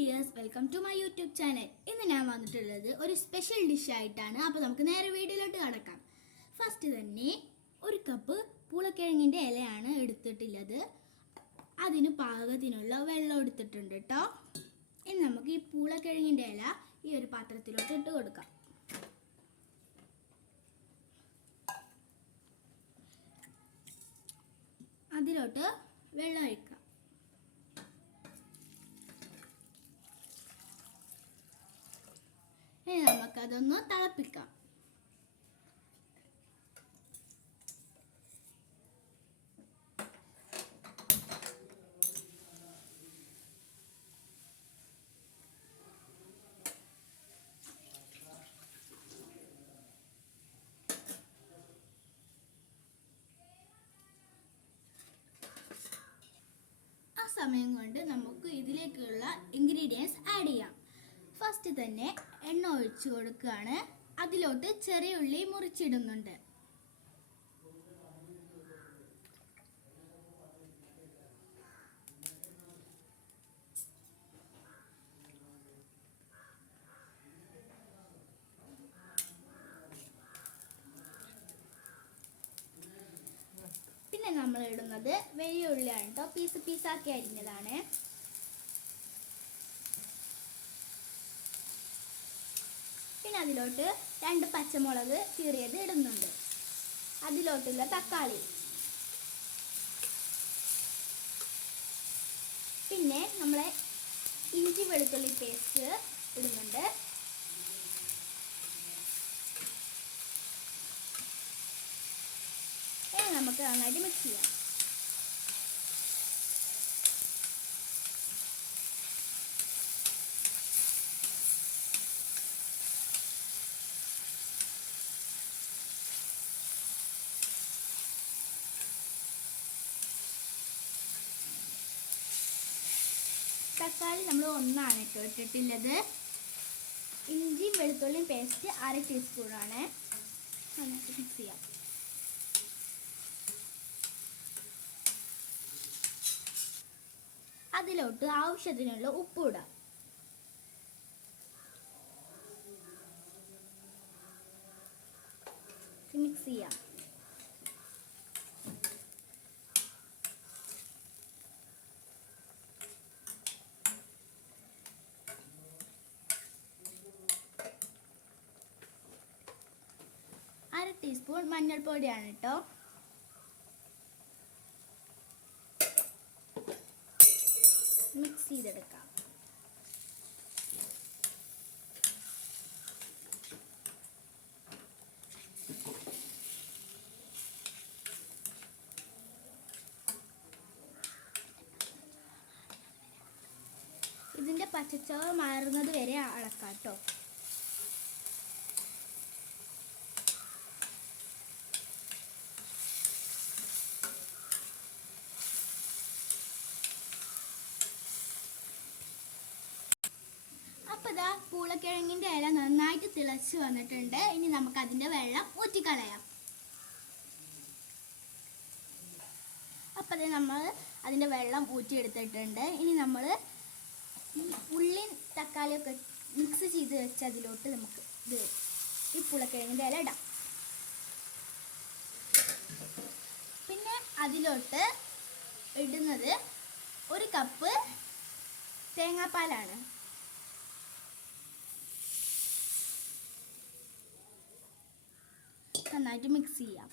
Dears, welcome to my YouTube channel. ഇന്ന് ഞാൻ വന്നിട്ടുള്ളത് ഒരു സ്പെഷ്യൽ ഡിഷ് ആയിട്ടാണ്. അപ്പോൾ നമുക്ക് നേരെ വീഡിയോയിലോട്ട് കടക്കാം. ഫസ്റ്റ് തന്നെ ഒരു കപ്പ് പൂളക്കിഴങ്ങിൻ്റെ ഇലയാണ് എടുത്തിട്ടുള്ളത്. അതിന് പാകത്തിനുള്ള വെള്ളം എടുത്തിട്ടുണ്ട് കേട്ടോ. ഇനി നമുക്ക് ഈ പൂളക്കിഴങ്ങിൻ്റെ ഇല ഈ ഒരു പാത്രത്തിലോട്ട് ഇട്ട് കൊടുക്കാം. അതിലോട്ട് വെള്ളം ഒഴിക്കാം. ഇനി നമുക്കതൊന്ന് തിളപ്പിക്കാം. ആ സമയം കൊണ്ട് നമുക്ക് ഇതിലേക്കുള്ള ഇൻഗ്രീഡിയൻസ് ആഡ് ചെയ്യാം. ഫസ്റ്റ് തന്നെ എണ്ണ ഒഴിച്ചു കൊടുക്കുകയാണ്. അതിലോട്ട് ചെറിയ ഉള്ളി മുറിച്ചിടുന്നുണ്ട്. പിന്നെ നമ്മൾ ഇടുന്നത് വലിയ ഉള്ളിയാണ് കേട്ടോ. പീസാക്കി അരിഞ്ഞതാണ്. പിന്നെ അതിലോട്ട് 2 പച്ചമുളക് കീറിയത് ഇടുന്നുണ്ട്. അതിലോട്ടുള്ള തക്കാളി, പിന്നെ നമ്മളെ ഇഞ്ചി വെളുത്തുള്ളി പേസ്റ്റ് ഇടുന്നുണ്ട്. ഇനി നമുക്ക് നന്നായിട്ട് മിക്സ് ചെയ്യാം. തക്കാളി നമ്മൾ ഒന്നാണ് ഇട്ടിട്ടുള്ളത്. ഇഞ്ചി വെളുത്തുള്ളി പേസ്റ്റ് 1/2 ടീസ്പൂണാണ്. നന്നായിട്ട് മിക്സ് ചെയ്യാം. അതിലോട്ട് ആവശ്യത്തിനുള്ള ഉപ്പ് ഇടാം. മിക്സ് ചെയ്യാം. അര ടീസ്പൂൺ മഞ്ഞൾപ്പൊടിയാണ് കേട്ടോ. മിക്സ് ചെയ്തെടുക്കാം. ഇതിൻ്റെ പച്ചച്ചവ മാറുന്നത് വരെ അളക്കാം കേട്ടോ. അപ്പോൾ ഇതാ പൂളക്കിഴങ്ങിൻ്റെ ഇല നന്നായിട്ട് തിളച്ച് വന്നിട്ടുണ്ട്. ഇനി നമുക്ക് അതിൻ്റെ വെള്ളം ഊറ്റിക്കളയാം. അപ്പോൾ അത് നമ്മൾ അതിൻ്റെ വെള്ളം ഊറ്റിയെടുത്തിട്ടുണ്ട്. ഇനി നമ്മൾ ഉള്ളിയും തക്കാളിയൊക്കെ മിക്സ് ചെയ്ത് വെച്ച് അതിലോട്ട് നമുക്ക് ഈ പൂളക്കിഴങ്ങിൻ്റെ ഇല ഇടാം. പിന്നെ അതിലോട്ട് ഇടുന്നത് 1 കപ്പ് തേങ്ങാപ്പാലാണ്. നന്നായിട്ട് മിക്സ് ചെയ്യാം.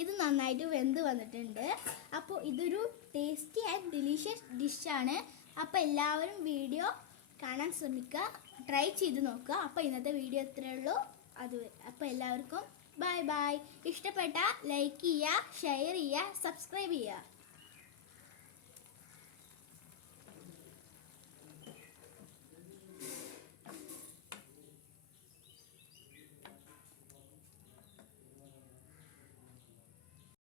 ഇത് നന്നായിട്ട് വെന്ത് വന്നിട്ടുണ്ട്. അപ്പോൾ ഇതൊരു ടേസ്റ്റി ആൻഡ് ഡിലീഷ്യസ് ഡിഷാണ്. അപ്പോൾ എല്ലാവരും വീഡിയോ കാണാൻ ശ്രമിക്കുക, ട്രൈ ചെയ്ത് നോക്കുക. അപ്പോൾ ഇന്നത്തെ വീഡിയോ ഇത്രയേ ഉള്ളൂ. അപ്പോൾ എല്ലാവർക്കും ബൈ ബൈ. ഇഷ്ടപ്പെട്ട ലൈക്ക് ചെയ്യുക, ഷെയർ ചെയ്യുക, സബ്സ്ക്രൈബ് ചെയ്യുക.